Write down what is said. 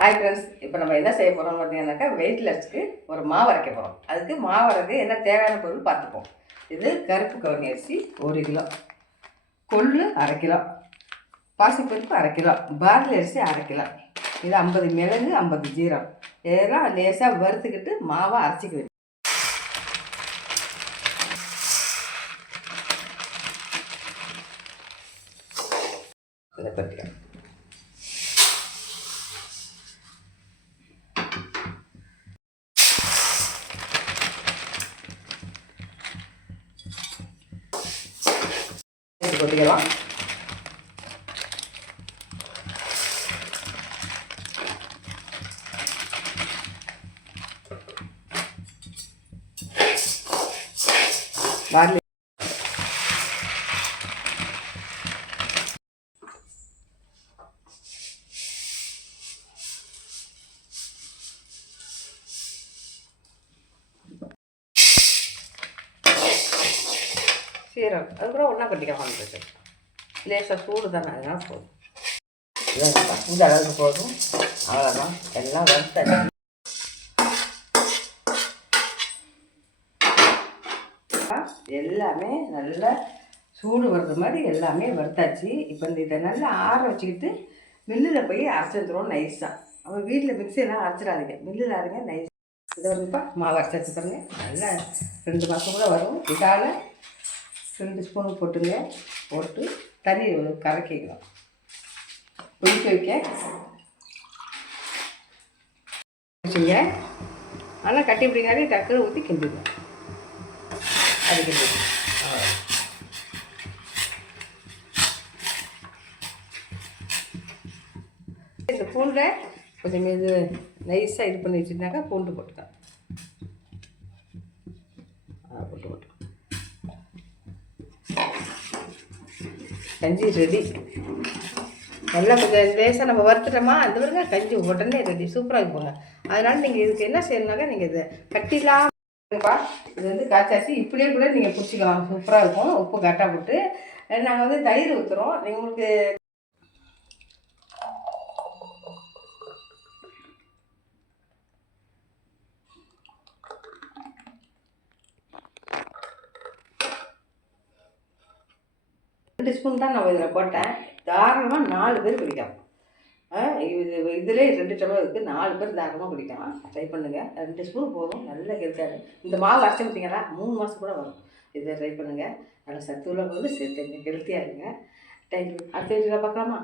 Hi friends, இப்போ நம்ம என்ன செய்ய போகிறோம்னு பார்த்தீங்கன்னாக்கா வெயிட்லெஸ்க்கு ஒரு மாவு அரைக்க போகிறோம். அதுக்கு மாவு அரைக்க என்ன தேவையான பொருள் பார்த்துப்போம். இது கருப்பு கவுனி அரிசி 1 கிலோ, கொள்ளு அரை கிலோ, பாசிப்பருப்பு அரை கிலோ, பார்லி அரிசி அரை கிலோ, இது 50 மிளகு 50 ஜீரம், இதெல்லாம் லேசாக வறுத்துக்கிட்டு மாவை அரைச்சிக்க வேண்டும். இதை பற்றியா கொட்டிக்கலாம். பார்லி சீரகம் அது கூட ஒன்றா கட்டிக்கலாம். லேசாக சூடு தானே, அதனால் போதும். இந்த அளவுக்கு போதும், அவ்வளோதான். எல்லாம் வறுத்தாச்சு. எல்லாமே நல்லா சூடு வர்ற மாதிரி எல்லாமே வறுத்தாச்சு. இப்போ இதை நல்லா ஆற வச்சுக்கிட்டு மில்லில் போய் அரைச்சி வந்துடுவோம் நைஸாக. அவன் வீட்டில் மிக்சியெல்லாம் அரைச்சிடாதீங்க, மில்லில் அரைங்க நைஸ். இதை வந்துப்பா மாவு அரைச்சி வச்சு பாருங்க, நல்லா 2 மாதம் கூட வரும். இதால் 2 ஸ்பூன் போட்டுங்க. போட்டு தண்ணி கலக்கிக்கலாம். கொதிக்க வைக்க வச்சுங்க. ஆனால் கட்டி பிடிக்காதே டக்குன்னு ஊற்றி கிண்டுங்க. அது கிண்டு இந்த பூண்டை கொஞ்சம் இது நைஸாக இது பண்ணி வச்சுருந்தாக்கா பூண்டு போட்டுக்கலாம். போட்டு கஞ்சி ரெடி. நல்லா கொஞ்சம் லேசாக நம்ம வறுத்துட்டோமா, அந்த பாருங்க கஞ்சி உடனே ரெடி, சூப்பராக இருப்பாங்க. அதனால் நீங்கள் இதுக்கு என்ன செய்யணுனாக்கா, நீங்கள் இதை கட்டிலாம் இது வந்து காய்ச்சாச்சு. இப்படியே கூட நீங்கள் பிடிச்சிக்கலாம், சூப்பராக இருக்கும். உப்பு கரெக்டாக போட்டு நாங்கள் வந்து தயிர் ஊற்றுறோம். நீங்கள் உங்களுக்கு ஸ்பூன் தான் நம்ம இதில் போட்டேன். தாராளமாக 4 பேர் குடிக்கலாம். இதிலே 2 டம்ளர் இருக்குது, 4 பேர் தாராளமாக குடிக்கலாம். ட்ரை பண்ணுங்கள். 2 ஸ்பூன் போதும், நல்ல ஹெல்த்தியாக. இந்த மாவு அரைச்சி பார்த்தீங்களா, 3 மாதம் கூட வரும். இதை ட்ரை பண்ணுங்கள். நல்ல சத்துள்ள போது சேர்த்து ஹெல்த்தியாக இருங்க. தேங்க்யூ. அடுத்த வீடியோவில் பார்க்கலாமா?